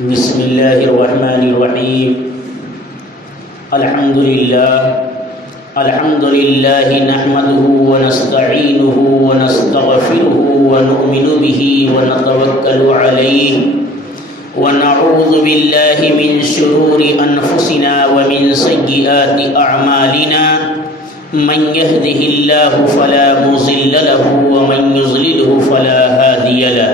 بسم اللہ الرحمن الرحیم الحمد للہ نحمده ونستعینه ونستغفره ونؤمن به ونتوکل علیہ ونعوذ باللہ من شرور انفسنا ومن سیئات اعمالنا من يهده الله فلا مضل له ومن يضلله فلا هادي له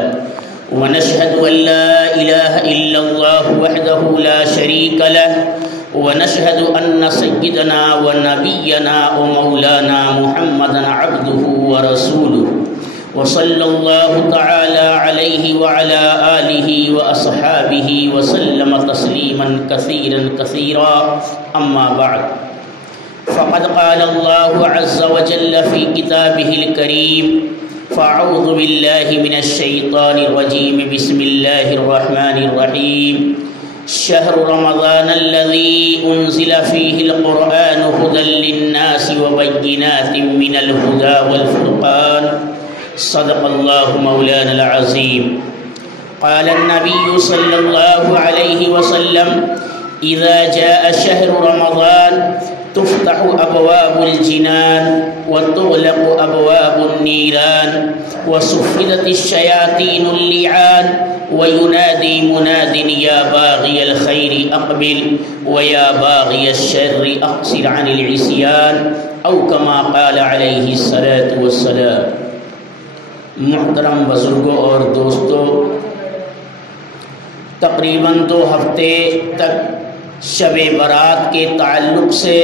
ونشهد أن لا إله إلا الله وحده لا شريك له ونشهد أن سيدنا ونبينا ومولانا محمدا عبده ورسوله وصلى الله تعالى عليه وعلى آله وأصحابه وسلم تسليما كثيرا أما بعد فقد قال الله عز وجل في كتابه الكريم فأعوذ بالله من الشيطان الرجيم بسم الله الرحمن الرحيم شهر رمضان الذي أنزل فيه القرآن هدى للناس وبينات من الهدى والفرقان صدق الله مولانا العظيم قال النبي صلى الله عليه وسلم إذا جاء شهر رمضان تفتح أبواب الجنان وتغلق أبواب النيران وصفدت الشياطين اللعان وينادي مناد يا باغي الخير أقبل ويا باغي الشر أقصر عن العصيان أو كما قال عليه الصلاة والسلام۔ محترم بزرگوں اور دوستوں، تقریباً 2 ہفتے تک شب برات کے تعلق سے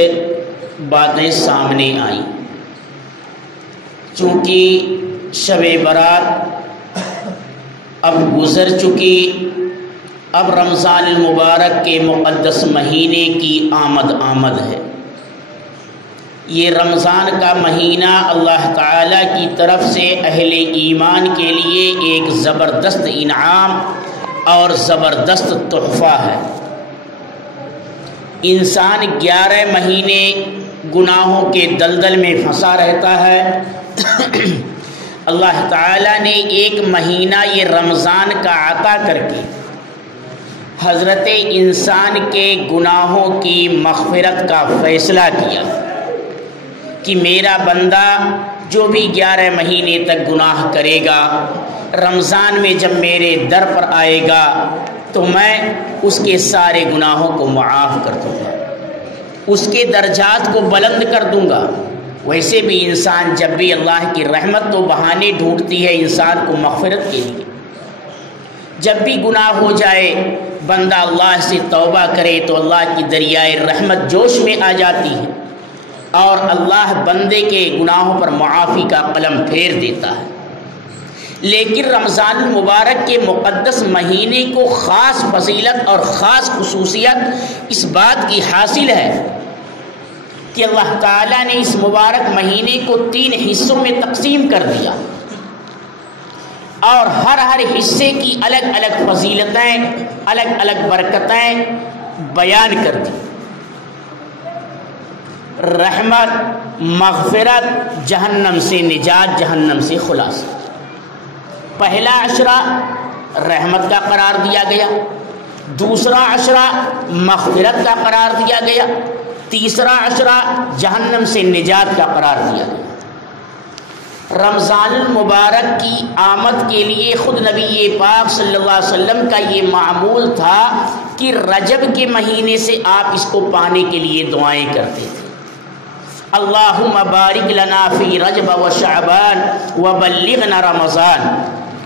باتیں سامنے آئیں۔ چونکہ شب برات اب گزر چکی، اب رمضان المبارک کے مقدس مہینے کی آمد ہے۔ یہ رمضان کا مہینہ اللہ تعالیٰ کی طرف سے اہل ایمان کے لیے ایک زبردست انعام اور زبردست تحفہ ہے۔ انسان 11 مہینے گناہوں کے دلدل میں پھنسا رہتا ہے۔ اللہ تعالیٰ نے ایک مہینہ یہ رمضان کا عطا کر کے حضرت انسان کے گناہوں کی مغفرت کا فیصلہ کیا کہ میرا بندہ جو بھی 11 مہینے تک گناہ کرے گا، رمضان میں جب میرے در پر آئے گا تو میں اس کے سارے گناہوں کو معاف کر دوں گا، اس کے درجات کو بلند کر دوں گا۔ ویسے بھی انسان جب بھی اللہ کی رحمت تو بہانے ڈھونڈتی ہے انسان کو مغفرت کے لیے۔ جب بھی گناہ ہو جائے، بندہ اللہ سے توبہ کرے تو اللہ کی دریائے رحمت جوش میں آ جاتی ہے اور اللہ بندے کے گناہوں پر معافی کا قلم پھیر دیتا ہے۔ لیکن رمضان المبارک کے مقدس مہینے کو خاص فضیلت اور خاص خصوصیت اس بات کی حاصل ہے کہ اللہ تعالیٰ نے اس مبارک مہینے کو 3 حصوں میں تقسیم کر دیا اور ہر حصے کی الگ الگ فضیلتیں، الگ الگ برکتیں بیان کر دی۔ رحمت، مغفرت، جہنم سے نجات، جہنم سے خلاص۔ پہلا عشرہ رحمت کا قرار دیا گیا، دوسرا عشرہ مغفرت کا قرار دیا گیا، تیسرا عشرہ جہنم سے نجات کا قرار دیا گیا۔ رمضان المبارک کی آمد کے لیے خود نبی پاک صلی اللہ علیہ وسلم کا یہ معمول تھا کہ رجب کے مہینے سے آپ اس کو پانے کے لیے دعائیں کرتے تھے۔ اللہم بارک لنا فی رجب و شعبان وبلغنا رمضان۔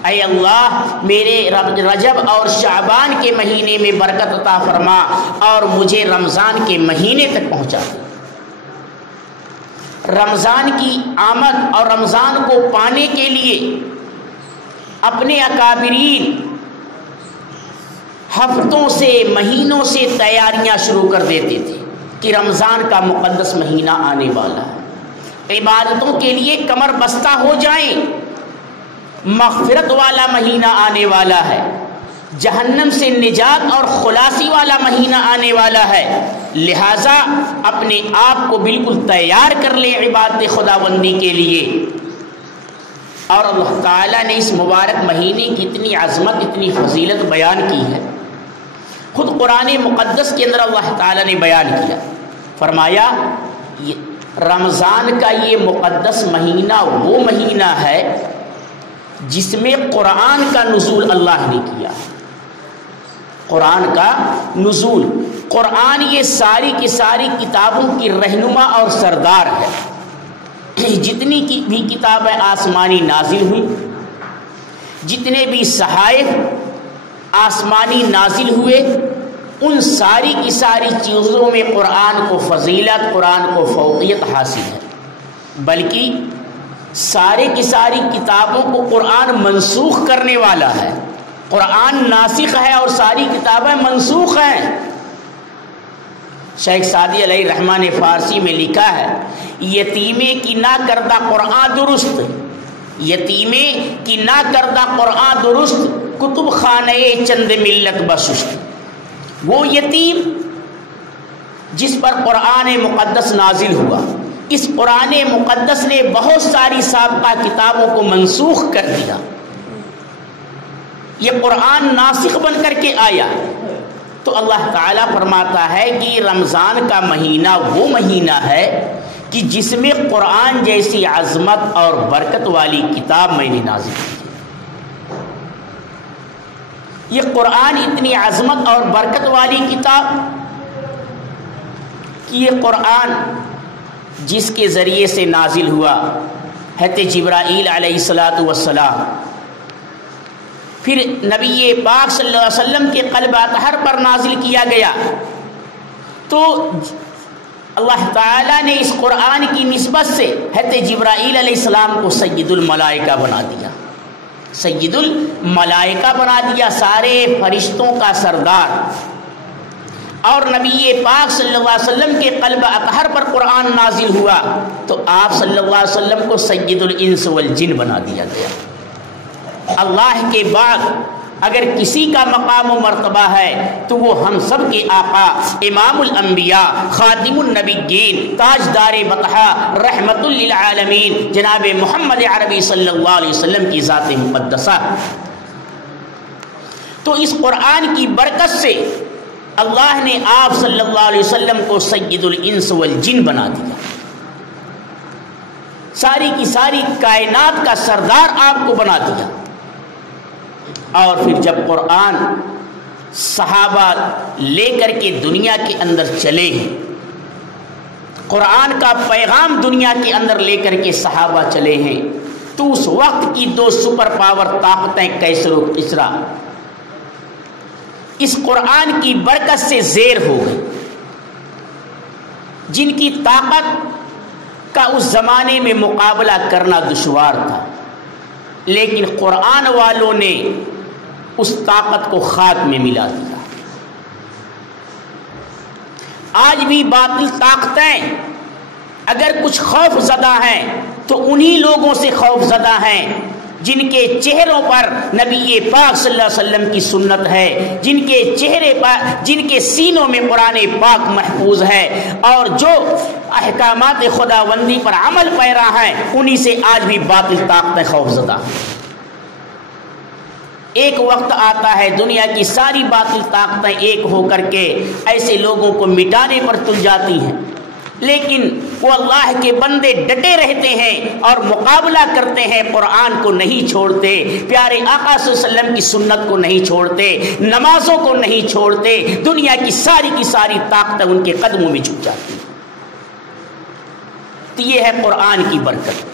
اے اللہ میرے رجب اور شعبان کے مہینے میں برکت عطا فرما اور مجھے رمضان کے مہینے تک پہنچا۔ رمضان کی آمد اور رمضان کو پانے کے لیے اپنے اکابرین ہفتوں سے، مہینوں سے تیاریاں شروع کر دیتے تھے کہ رمضان کا مقدس مہینہ آنے والا ہے، عبادتوں کے لیے کمر بستہ ہو جائیں، مغفرت والا مہینہ آنے والا ہے، جہنم سے نجات اور خلاصی والا مہینہ آنے والا ہے، لہٰذا اپنے آپ کو بالکل تیار کر لیں عبادت خداوندی کے لیے۔ اور اللہ تعالیٰ نے اس مبارک مہینے کی اتنی عظمت، اتنی فضیلت بیان کی ہے خود قرآن مقدس کے اندر اللہ تعالیٰ نے بیان کیا، فرمایا رمضان کا یہ مقدس مہینہ وہ مہینہ ہے جس میں قرآن کا نزول اللہ نے کیا۔ قرآن کا نزول، قرآن یہ ساری کی ساری کتابوں کی رہنما اور سردار ہے۔ جتنی کی بھی کتابیں آسمانی نازل ہوئی، جتنے بھی صحائف آسمانی نازل ہوئے، ان ساری کی ساری چیزوں میں قرآن کو فضیلت، قرآن کو فوقیت حاصل ہے، بلکہ سارے کی ساری کتابوں کو قرآن منسوخ کرنے والا ہے۔ قرآن ناسخ ہے اور ساری کتابیں منسوخ ہیں۔ شیخ سعدی علیہ رحمہ نے فارسی میں لکھا ہے، یتیمے کی نہ کردہ قرآن درست، یتیمے کی نہ کردہ قرآن درست، کتب خانہ چند ملت بسست۔ وہ یتیم جس پر قرآن مقدس نازل ہوا، اس قرآن مقدس نے بہت ساری سابقہ کتابوں کو منسوخ کر دیا۔ یہ قرآن ناسخ بن کر کے آیا، تو اللہ تعالیٰ فرماتا ہے کہ رمضان کا مہینہ وہ مہینہ ہے کہ جس میں قرآن جیسی عظمت اور برکت والی کتاب میں نے نازل کی۔ یہ قرآن اتنی عظمت اور برکت والی کتاب کہ یہ قرآن جس کے ذریعے سے نازل ہوا، حضرت جبرائیل علیہ الصلاۃ والسلام، پھر نبی پاک صلی اللہ علیہ وسلم کے قلب اطہر پر نازل کیا گیا، تو اللہ تعالیٰ نے اس قرآن کی نسبت سے حضرت جبرائیل علیہ السلام کو سید الملائکہ بنا دیا، سید الملائکہ بنا دیا، سارے فرشتوں کا سردار۔ اور نبی پاک صلی اللہ علیہ وسلم کے قلب اطہر پر قرآن نازل ہوا تو آپ صلی اللہ علیہ وسلم کو سید الانس والجن بنا دیا گیا۔ اللہ کے بعد اگر کسی کا مقام و مرتبہ ہے تو وہ ہم سب کے آقا امام الانبیاء، خاتم النبیین، تاجدار بطحا، رحمت للعالمین جناب محمد عربی صلی اللہ علیہ وسلم کی ذات مقدسہ۔ تو اس قرآن کی برکت سے اللہ نے آپ صلی اللہ علیہ وسلم کو سید الانس والجن بنا دیا، ساری کی ساری کائنات کا سردار آپ کو بنا دیا۔ اور پھر جب قرآن صحابہ لے کر کے دنیا کے اندر چلے ہیں، قرآن کا پیغام دنیا کے اندر لے کر کے صحابہ چلے ہیں، تو اس وقت کی دو سپر پاور طاقتیں کیسر و کسریٰ اس قرآن کی برکت سے زیر ہو گئی، جن کی طاقت کا اس زمانے میں مقابلہ کرنا دشوار تھا، لیکن قرآن والوں نے اس طاقت کو خاک میں ملا دیا۔ آج بھی باطل طاقتیں اگر کچھ خوف زدہ ہیں تو انہی لوگوں سے خوف زدہ ہیں جن کے چہروں پر نبی پاک صلی اللہ علیہ وسلم کی سنت ہے، جن کے چہرے پر، جن کے سینوں میں قرآن پاک محفوظ ہے، اور جو احکامات خداوندی پر عمل پیرا ہیں، انہی سے آج بھی باطل طاقتیں خوف زدہ ہیں۔ ایک وقت آتا ہے دنیا کی ساری باطل طاقتیں ایک ہو کر کے ایسے لوگوں کو مٹانے پر تل جاتی ہیں، لیکن وہ اللہ کے بندے ڈٹے رہتے ہیں اور مقابلہ کرتے ہیں، قرآن کو نہیں چھوڑتے، پیارے آقا صلی اللہ علیہ وسلم کی سنت کو نہیں چھوڑتے، نمازوں کو نہیں چھوڑتے، دنیا کی ساری طاقتیں ان کے قدموں میں جھک جاتی ہیں۔ تو یہ ہے قرآن کی برکت،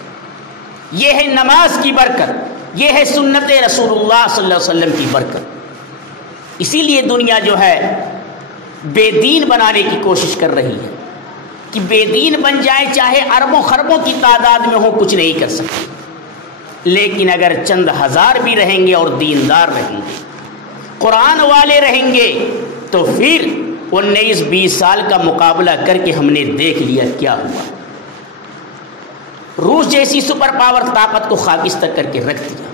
یہ ہے نماز کی برکت، یہ ہے سنت رسول اللہ صلی اللہ علیہ وسلم کی برکت۔ اسی لیے دنیا جو ہے بے دین بنانے کی کوشش کر رہی ہے کہ بے دین بن جائے، چاہے اربوں خربوں کی تعداد میں ہو، کچھ نہیں کر سکتے، لیکن اگر چند ہزار بھی رہیں گے اور دیندار رہیں گے، قرآن والے رہیں گے، تو پھر 19-20 سال کا مقابلہ کر کے ہم نے دیکھ لیا کیا ہوا۔ روس جیسی سپر پاور طاقت کو خاکستر کر کے رکھ دیا،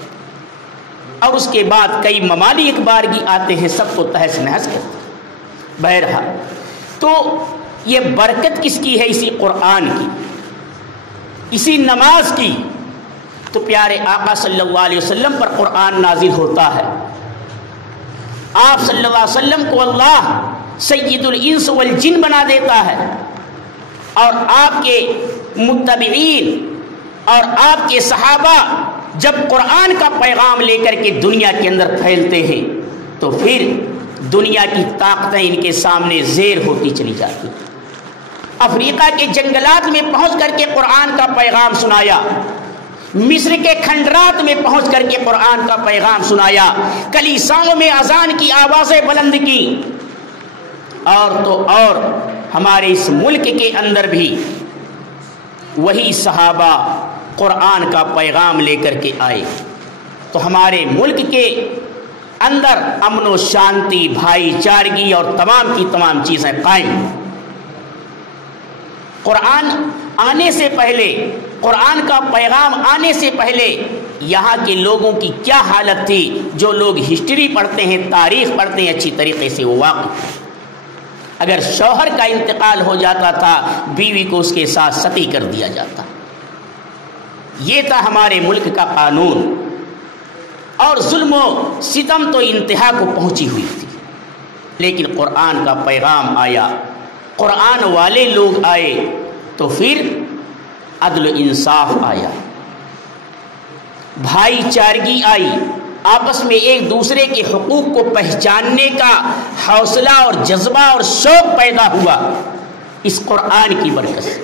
اور اس کے بعد کئی ممالک بارگی آتے ہیں، سب کو تہس نہس کرتے ہیں۔ بہرحال تو یہ برکت کس کی ہے؟ اسی قرآن کی، اسی نماز کی۔ تو پیارے آقا صلی اللہ علیہ وسلم پر قرآن نازل ہوتا ہے آپ صلی اللہ علیہ وسلم کو اللہ سید الانس والجن بنا دیتا ہے، اور آپ کے متبعین اور آپ کے صحابہ جب قرآن کا پیغام لے کر کے دنیا کے اندر پھیلتے ہیں تو پھر دنیا کی طاقتیں ان کے سامنے زیر ہوتی چلی جاتی۔ افریقہ کے جنگلات میں پہنچ کر کے قرآن کا پیغام سنایا، مصر کے کھنڈرات میں پہنچ کر کے قرآن کا پیغام سنایا، کلیساؤں میں اذان کی آوازیں بلند کی، اور تو اور ہمارے اس ملک کے اندر بھی وہی صحابہ قرآن کا پیغام لے کر کے آئے، تو ہمارے ملک کے اندر امن و شانتی، بھائی چارگی اور تمام کی تمام چیزیں قائم۔ قرآن آنے سے پہلے، قرآن کا پیغام آنے سے پہلے یہاں کے لوگوں کی کیا حالت تھی؟ جو لوگ ہسٹری پڑھتے ہیں، تاریخ پڑھتے ہیں، اچھی طریقے سے وہ واقف ہیں۔ اگر شوہر کا انتقال ہو جاتا تھا، بیوی کو اس کے ساتھ ستی کر دیا جاتا۔ یہ تھا ہمارے ملک کا قانون، اور ظلم و ستم تو انتہا کو پہنچی ہوئی تھی۔ لیکن قرآن کا پیغام آیا، قرآن والے لوگ آئے، تو پھر عدل و انصاف آیا، بھائی چارگی آئی، آپس میں ایک دوسرے کے حقوق کو پہچاننے کا حوصلہ اور جذبہ اور شوق پیدا ہوا اس قرآن کی برکت سے۔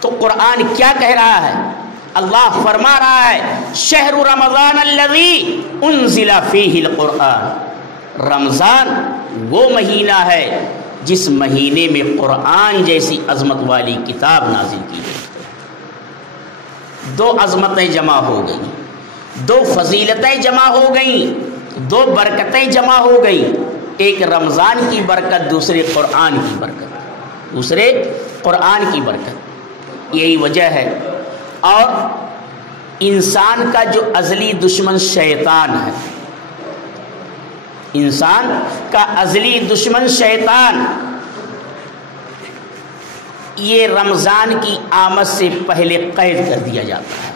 تو قرآن کیا کہہ رہا ہے؟ اللہ فرما رہا ہے شہر رمضان الذی انزل فیہ القرآن، رمضان وہ مہینہ ہے جس مہینے میں قرآن جیسی عظمت والی کتاب نازل کی گئی۔ دو عظمتیں جمع ہو گئیں، دو فضیلتیں جمع ہو گئیں، دو برکتیں جمع ہو گئیں، ایک رمضان کی برکت، دوسرے قرآن کی برکت، دوسرے قرآن کی برکت۔ یہی وجہ ہے، اور انسان کا جو ازلی دشمن شیطان ہے، انسان کا ازلی دشمن شیطان، یہ رمضان کی آمد سے پہلے قید کر دیا جاتا ہے۔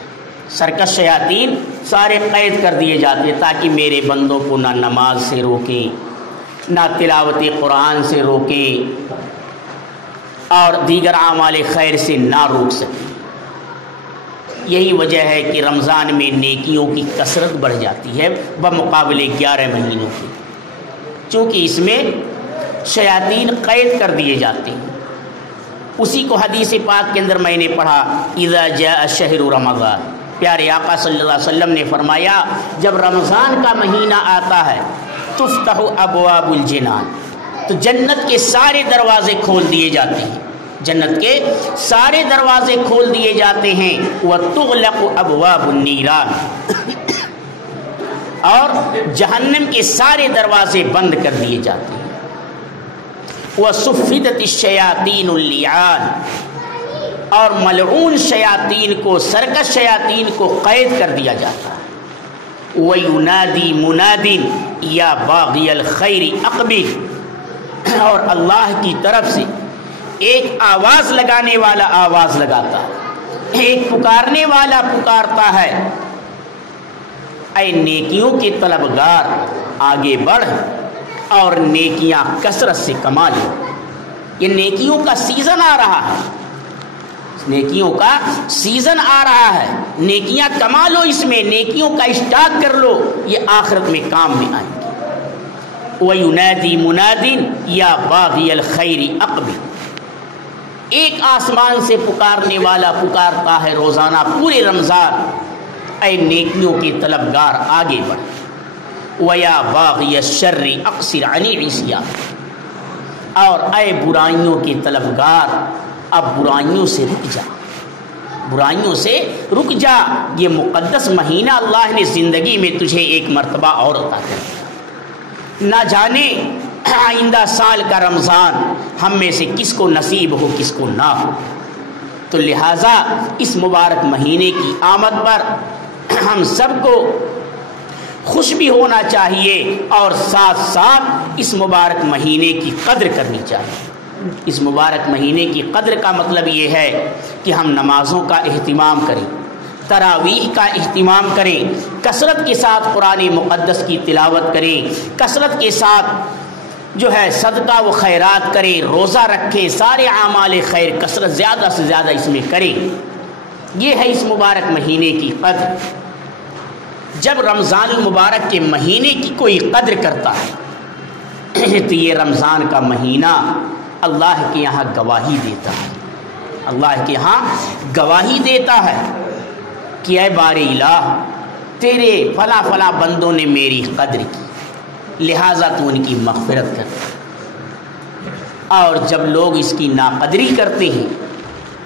سرکش شیاطین سارے قید کر دیے جاتے تاکہ میرے بندوں کو نہ نماز سے روکیں، نہ تلاوت قرآن سے روکیں، اور دیگر اعمال خیر سے نہ روک سکیں۔ یہی وجہ ہے کہ رمضان میں نیکیوں کی کثرت بڑھ جاتی ہے بمقابلے 11 مہینوں کی، چونکہ اس میں شیاطین قید کر دیے جاتے ہیں۔ اسی کو حدیث پاک کے اندر میں نے پڑھا، اذا جاء شہر رمضان، پیارے آقا صلی اللہ علیہ وسلم نے فرمایا جب رمضان کا مہینہ آتا ہے تفتح ابواب الجنان، تو جنت کے سارے دروازے کھول دیے جاتے ہیں، جنت کے سارے دروازے کھول دیے جاتے ہیں، وتغلق ابواب النیران، اور جہنم کے سارے دروازے بند کر دیے جاتے ہیں، وصفدت الشیاطین اللعان، اور ملعون شیاطین کو، سرکش شیاطین کو قید کر دیا جاتا ہے۔ وَيُنَادِي مُنَادٍ یا باغی الخیر اقبل، اور اللہ کی طرف سے ایک آواز لگانے والا آواز لگاتا ہے، ایک پکارنے والا پکارتا ہے، اے نیکیوں کے طلبگار آگے بڑھ اور نیکیاں کثرت سے کما لو۔ یہ نیکیوں کا سیزن آ رہا ہے، نیکیوں کا سیزن آ رہا ہے، نیکیاں کما لو، اس میں نیکیوں کا اسٹاک کر لو، یہ آخرت میں کام میں آئیں گے۔ وَيُنَادِي مُنَادٍ یا باغی الخیر اقبل، ایک آسمان سے پکارنے والا پکارتا ہے روزانہ پورے رمضان، اے نیکیوں کے طلبگار آگے بڑھ، وَيَا بَاغِيَ الشَّرِّ أَقْصِرْ عَنِ الْعِصْيَانِ، اور اے برائیوں کے طلبگار اب برائیوں سے رک جا، برائیوں سے رک جا، یہ مقدس مہینہ اللہ نے زندگی میں تجھے ایک مرتبہ اور عطا کر دیا، نہ جانے آئندہ سال کا رمضان ہم میں سے کس کو نصیب ہو کس کو نہ ہو۔ تو لہٰذا اس مبارک مہینے کی آمد پر ہم سب کو خوش بھی ہونا چاہیے، اور ساتھ ساتھ اس مبارک مہینے کی قدر کرنی چاہیے۔ اس مبارک مہینے کی قدر کا مطلب یہ ہے کہ ہم نمازوں کا اہتمام کریں، تراویح کا اہتمام کریں، کثرت کے ساتھ قرآن مقدس کی تلاوت کریں، کثرت کے ساتھ جو ہے صدقہ و خیرات کریں، روزہ رکھیں، سارے اعمال خیر کثرت زیادہ سے زیادہ اس میں کریں۔ یہ ہے اس مبارک مہینے کی قدر۔ جب رمضان المبارک کے مہینے کی کوئی قدر کرتا ہے تو یہ رمضان کا مہینہ اللہ کے یہاں گواہی دیتا ہے، اللہ کے یہاں گواہی دیتا ہے کہ اے بار الہ، تیرے فلاں فلاں بندوں نے میری قدر کی، لہٰذا تو ان کی مغفرت کر۔ اور جب لوگ اس کی ناقدری کرتے ہیں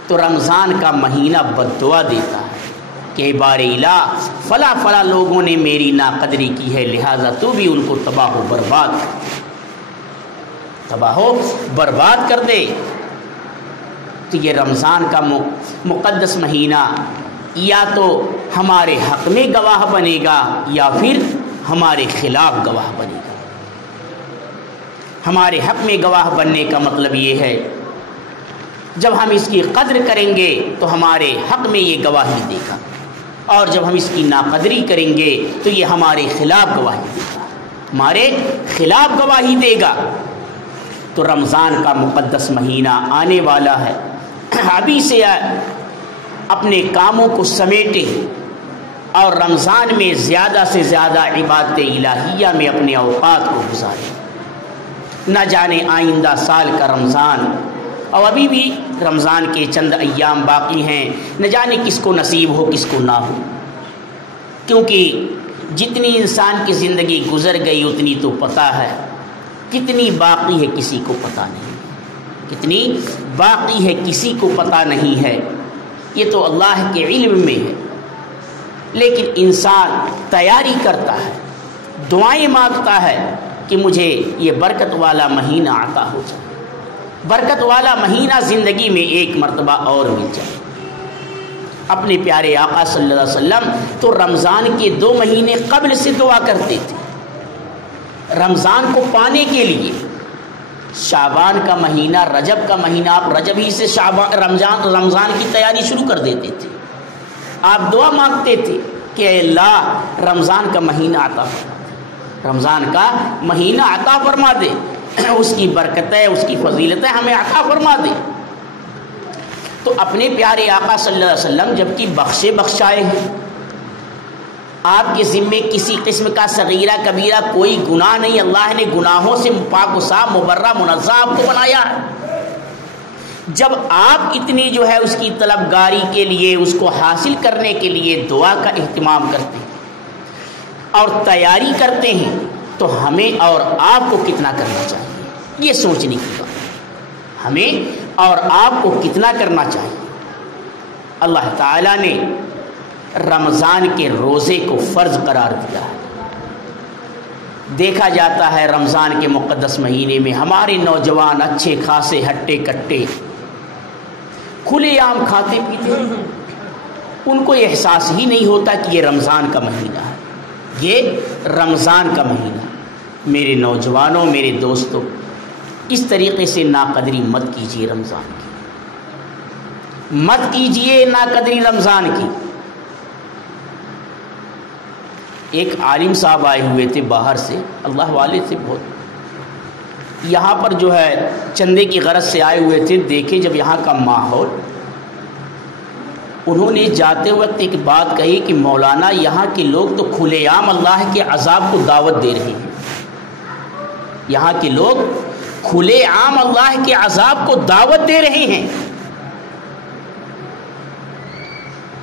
تو رمضان کا مہینہ بد دعا دیتا ہے کہ بار الہ، فلاں فلاں لوگوں نے میری ناقدری کی ہے، لہٰذا تو بھی ان کو تباہ و برباد کر، تباہ و برباد کر دے۔ تو یہ رمضان کا مقدس مہینہ یا تو ہمارے حق میں گواہ بنے گا یا پھر ہمارے خلاف گواہ بنے گا۔ ہمارے حق میں گواہ بننے کا مطلب یہ ہے جب ہم اس کی قدر کریں گے تو ہمارے حق میں یہ گواہی دے گا، اور جب ہم اس کی ناقدری کریں گے تو یہ ہمارے خلاف گواہی دے گا، ہمارے خلاف گواہی دے گا۔ تو رمضان کا مقدس مہینہ آنے والا ہے، ابھی سے اپنے کاموں کو سمیٹیں اور رمضان میں زیادہ سے زیادہ عبادت الہیہ میں اپنے اوقات کو گزاریں۔ نہ جانے آئندہ سال کا رمضان، اور ابھی بھی رمضان کے چند ایام باقی ہیں، نہ جانے کس کو نصیب ہو کس کو نہ ہو، کیونکہ جتنی انسان کی زندگی گزر گئی اتنی تو پتہ ہے، کتنی باقی ہے کسی کو پتہ نہیں، کتنی باقی ہے کسی کو پتہ نہیں ہے، یہ تو اللہ کے علم میں ہے۔ لیکن انسان تیاری کرتا ہے، دعائیں مانگتا ہے کہ مجھے یہ برکت والا مہینہ عطا ہو جائے، برکت والا مہینہ زندگی میں ایک مرتبہ اور مل جائے۔ اپنے پیارے آقا صلی اللہ علیہ وسلم تو رمضان کے 2 مہینے قبل سے دعا کرتے تھے رمضان کو پانے کے لیے۔ شعبان کا مہینہ، رجب کا مہینہ، آپ رجب ہی سے رمضان کی تیاری شروع کر دیتے تھے۔ آپ دعا مانگتے تھے کہ اے اللہ رمضان کا مہینہ عطا فرما دے، رمضان کا مہینہ عطا فرما دے، اس کی برکتیں، اس کی فضیلتیں ہمیں عطا فرما دے۔ تو اپنے پیارے آقا صلی اللہ علیہ وسلم جبکہ بخشے بخشائے ہیں، آپ کے ذمے کسی قسم کا صغیرہ کبیرہ کوئی گناہ نہیں، اللہ نے گناہوں سے پاک و صاف مبرہ منزہ آپ کو بنایا ہے۔ جب آپ اتنی جو ہے اس کی طلبگاری کے لیے، اس کو حاصل کرنے کے لیے دعا کا اہتمام کرتے ہیں اور تیاری کرتے ہیں تو ہمیں اور آپ کو کتنا کرنا چاہیے، یہ سوچنے کی بات، ہمیں اور آپ کو کتنا کرنا چاہیے۔ اللہ تعالیٰ نے رمضان کے روزے کو فرض قرار دیا ہے۔ دیکھا جاتا ہے رمضان کے مقدس مہینے میں ہمارے نوجوان اچھے خاصے ہٹے کٹے کھلے عام کھاتے پیتے، ان کو احساس ہی نہیں ہوتا کہ یہ رمضان کا مہینہ ہے، یہ رمضان کا مہینہ۔ میرے نوجوانوں، میرے دوستوں، اس طریقے سے ناقدری مت کیجیے رمضان کی، مت کیجیے ناقدری رمضان کی۔ ایک عالم صاحب آئے ہوئے تھے باہر سے، اللہ والے تھے بہت، یہاں پر جو ہے چندے کی غرض سے آئے ہوئے تھے۔ دیکھے جب یہاں کا ماحول، انہوں نے جاتے وقت ایک بات کہی کہ مولانا یہاں کے لوگ تو کھلے عام اللہ کے عذاب کو دعوت دے رہے ہیں، یہاں کے لوگ کھلے عام اللہ کے عذاب کو دعوت دے رہے ہیں۔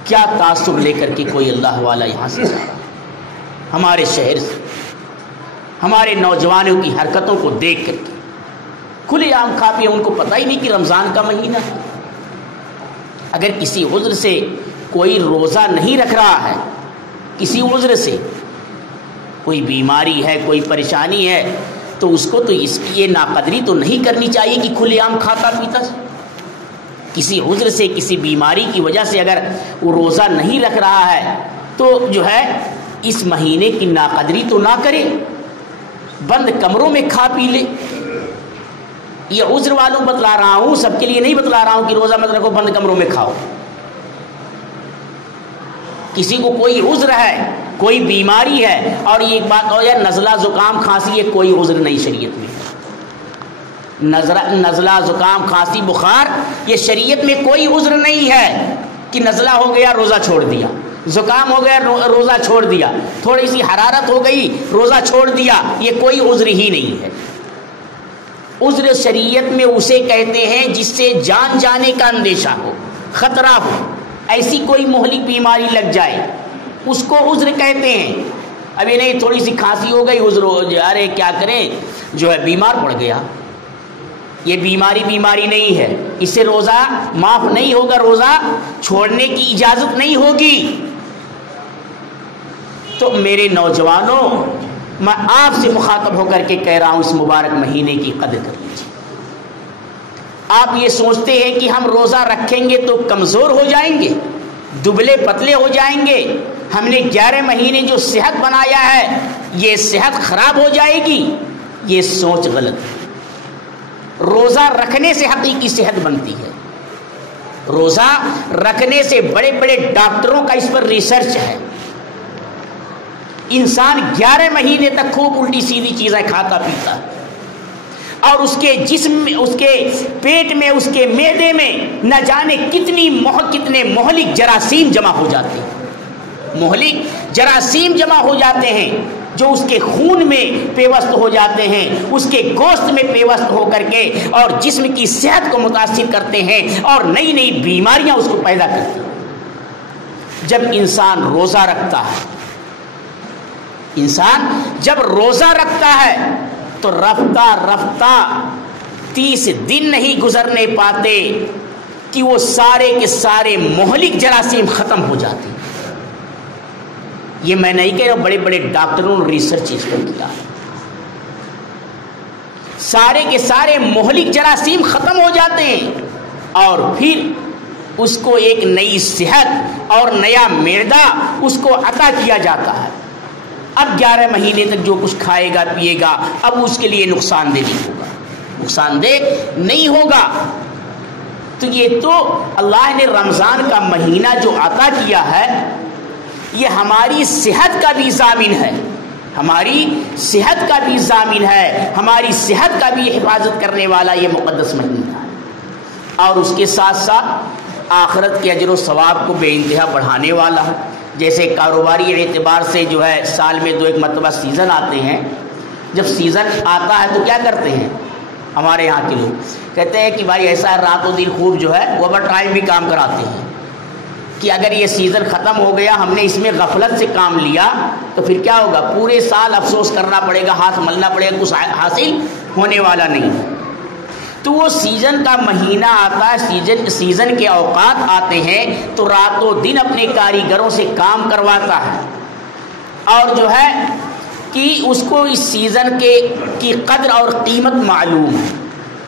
کیا تاثر لے کر کے کوئی اللہ والا یہاں سے جائے، ہمارے شہر سے، ہمارے نوجوانوں کی حرکتوں کو دیکھ کر کے کھلے عام کھا پی، ان کو پتہ ہی نہیں کہ رمضان کا مہینہ ہے۔ اگر کسی عذر سے کوئی روزہ نہیں رکھ رہا ہے، کسی عذر سے کوئی بیماری ہے، کوئی پریشانی ہے، تو اس کو تو اس کی یہ ناقدری تو نہیں کرنی چاہیے کہ کھلے عام کھاتا پیتا۔ کسی عذر سے، کسی بیماری کی وجہ سے اگر وہ روزہ نہیں رکھ رہا ہے تو جو ہے اس مہینے کی ناقدری تو نہ کرے، بند کمروں میں کھا پی لے۔ یہ عذر والوں بتلا رہا ہوں، سب کے لیے نہیں بتلا رہا ہوں کہ روزہ مت رکھو بند کمروں میں کھاؤ۔ کسی کو کوئی عذر ہے، کوئی بیماری ہے، اور یہ ایک بات ہو جائے نزلہ زکام کھانسی، یہ کوئی عذر نہیں شریعت میں. نزلہ زکام کھانسی بخار یہ شریعت میں کوئی عذر نہیں ہے کہ نزلہ ہو گیا روزہ چھوڑ دیا، زکام ہو گیا روزہ چھوڑ دیا، تھوڑی سی حرارت ہو گئی روزہ چھوڑ دیا، یہ کوئی عذر ہی نہیں ہے. عذر شریعت میں اسے کہتے ہیں جس سے جان جانے کا اندیشہ ہو، خطرہ ہو، ایسی کوئی مہلک بیماری لگ جائے اس کو عذر کہتے ہیں. ابھی نہیں تھوڑی سی کھانسی ہو گئی عذر ہو جائے، ارے کیا کریں جو ہے بیمار پڑ گیا. یہ بیماری نہیں ہے، اس سے روزہ معاف نہیں ہوگا، روزہ چھوڑنے کی اجازت نہیں ہوگی. تو میرے نوجوانوں، میں آپ سے مخاطب ہو کر کے کہہ رہا ہوں اس مبارک مہینے کی قدر کر لیجیے. آپ یہ سوچتے ہیں کہ ہم روزہ رکھیں گے تو کمزور ہو جائیں گے، دبلے پتلے ہو جائیں گے، ہم نے 11 مہینے جو صحت بنایا ہے یہ صحت خراب ہو جائے گی. یہ سوچ غلط ہے. روزہ رکھنے سے حقیقی صحت بنتی ہے. روزہ رکھنے سے بڑے بڑے ڈاکٹروں کا اس پر ریسرچ ہے. انسان 11 مہینے تک خوب الٹی سیدھی چیزیں کھاتا پیتا ہے اور اس کے جسم میں، اس کے پیٹ میں، اس کے معدے میں نہ جانے کتنے مہلک جراثیم جمع ہو جاتے ہیں. مہلک جراثیم جمع ہو جاتے ہیں جو اس کے خون میں پیوست ہو جاتے ہیں، اس کے گوشت میں پیوست ہو کر کے اور جسم کی صحت کو متاثر کرتے ہیں اور نئی نئی بیماریاں اس کو پیدا کرتی ہیں. جب انسان روزہ رکھتا ہے، انسان جب روزہ رکھتا ہے تو رفتہ رفتہ 30 دن نہیں گزرنے پاتے کہ وہ سارے کے سارے مہلک جراثیم ختم ہو جاتے ہیں. یہ میں نہیں کہہ رہا ہوں، بڑے بڑے ڈاکٹروں نے ریسرچ اس پر کیا. سارے کے سارے مہلک جراثیم ختم ہو جاتے ہیں اور پھر اس کو ایک نئی صحت اور نیا معدہ اس کو عطا کیا جاتا ہے. اب 11 مہینے تک جو کچھ کھائے گا پیے گا اب اس کے لیے نقصان دہ نہیں ہوگا، نقصان دہ نہیں ہوگا. تو یہ تو اللہ نے رمضان کا مہینہ جو عطا کیا ہے یہ ہماری صحت کا بھی ضامن ہے، ہماری صحت کا بھی ضامن ہے، ہماری صحت کا بھی حفاظت کرنے والا یہ مقدس مہینہ ہے. اور اس کے ساتھ ساتھ آخرت کے اجر و ثواب کو بے انتہا بڑھانے والا ہے. جیسے کاروباری اعتبار سے جو ہے سال میں 2 مرتبہ سیزن آتے ہیں. جب سیزن آتا ہے تو کیا کرتے ہیں ہمارے یہاں کے لوگ؟ کہتے ہیں کہ بھائی ایسا رات و دن خوب جو ہے اوور ٹائم بھی کام کراتے ہیں کہ اگر یہ سیزن ختم ہو گیا، ہم نے اس میں غفلت سے کام لیا تو پھر کیا ہوگا؟ پورے سال افسوس کرنا پڑے گا، ہاتھ ملنا پڑے گا، کچھ حاصل ہونے والا نہیں. تو وہ سیزن کا مہینہ آتا ہے، سیزن کے اوقات آتے ہیں تو رات و دن اپنے کاریگروں سے کام کرواتا ہے اور جو ہے کہ اس کو اس سیزن کی قدر اور قیمت معلوم ہے.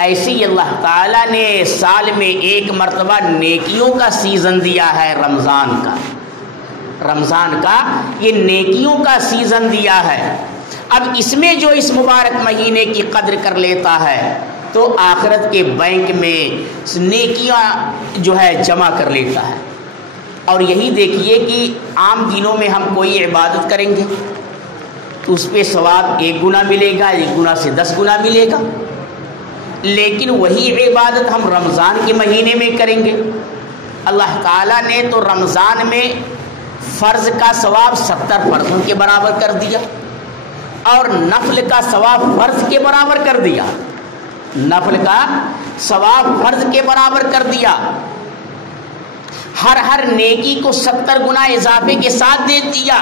ایسے ہی اللہ تعالیٰ نے سال میں 1 مرتبہ نیکیوں کا سیزن دیا ہے، رمضان کا یہ نیکیوں کا سیزن دیا ہے. اب اس میں جو اس مبارک مہینے کی قدر کر لیتا ہے تو آخرت کے بینک میں نیکیاں جو ہے جمع کر لیتا ہے. اور یہی دیکھیے کہ عام دنوں میں ہم کوئی عبادت کریں گے تو اس پہ ثواب 1 گنا ملے گا، 1 گنا سے 10 گنا ملے گا. لیکن وہی عبادت ہم رمضان کے مہینے میں کریں گے. اللہ تعالیٰ نے تو رمضان میں فرض کا ثواب 70 فرضوں کے برابر کر دیا اور نفل کا ثواب فرض کے برابر کر دیا. نفل کا ثواب فرض کے برابر کر دیا. ہر نیکی کو 70 گنا اضافے کے ساتھ دے دیا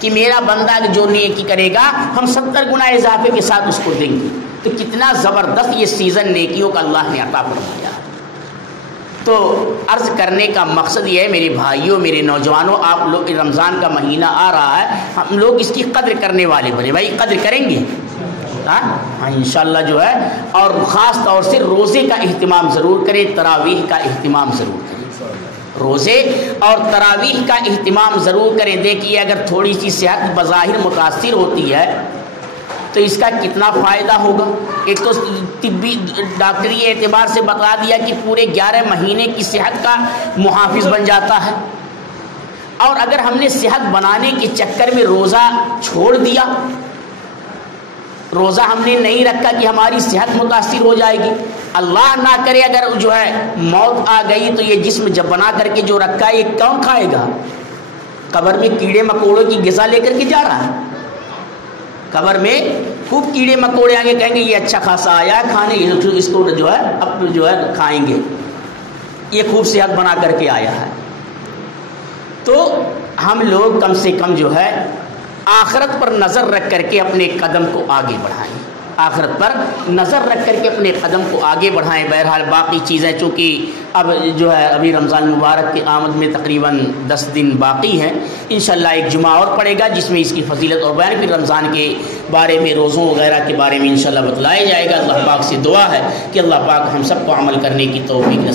کہ میرا بندہ جو نیکی کرے گا ہم 70 گنا اضافے کے ساتھ اس کو دیں گے. تو کتنا زبردست یہ سیزن نیکیوں کا اللہ نے عطا فرمایا. تو عرض کرنے کا مقصد یہ ہے میرے بھائیوں، میرے نوجوانوں، آپ لوگ رمضان کا مہینہ آ رہا ہے، ہم لوگ اس کی قدر کرنے والے بنے. بھائی قدر کریں گے ہاں انشاءاللہ جو ہے. اور خاص طور سے روزے کا اہتمام ضرور کریں، تراویح کا اہتمام ضرور کریں. روزے اور تراویح کا اہتمام ضرور کریں. دیکھیے اگر تھوڑی سی صحت بظاہر متاثر ہوتی ہے تو اس کا کتنا فائدہ ہوگا. ایک تو طبی ڈاکٹری اعتبار سے بتا دیا کہ پورے 11 مہینے کی صحت کا محافظ بن جاتا ہے. اور اگر ہم نے صحت بنانے کے چکر میں روزہ چھوڑ دیا، روزہ ہم نے نہیں رکھا کہ ہماری صحت متاثر ہو جائے گی، اللہ نہ کرے اگر جو ہے موت آ گئی تو یہ جسم جب بنا کر کے جو رکھا ہے یہ کون کھائے گا؟ قبر میں کیڑے مکوڑوں کی غذا لے کر کے جا رہا ہے، قبر میں خوب کیڑے مکوڑے آگے کہیں گے یہ اچھا خاصا آیا کھانے، اس کو جو ہے اب جو ہے کھائیں گے، یہ خوب صحت بنا کر کے آیا ہے۔ تو ہم لوگ کم سے کم جو ہے آخرت پر نظر رکھ کر کے اپنے قدم کو آگے بڑھائیں، آخرت پر نظر رکھ کر کے اپنے قدم کو آگے بڑھائیں۔ بہرحال باقی چیزیں چونکہ اب جو ہے ابھی رمضان مبارک کی آمد میں تقریباً 10 دن باقی ہیں، انشاءاللہ ایک جمعہ اور پڑے گا جس میں اس کی فضیلت اور بیان، پھر رمضان کے بارے میں روزوں وغیرہ کے بارے میں انشاءاللہ بتلایا جائے گا۔ اللہ پاک سے دعا ہے کہ اللہ پاک ہم سب کو عمل کرنے کی توفیق نصیب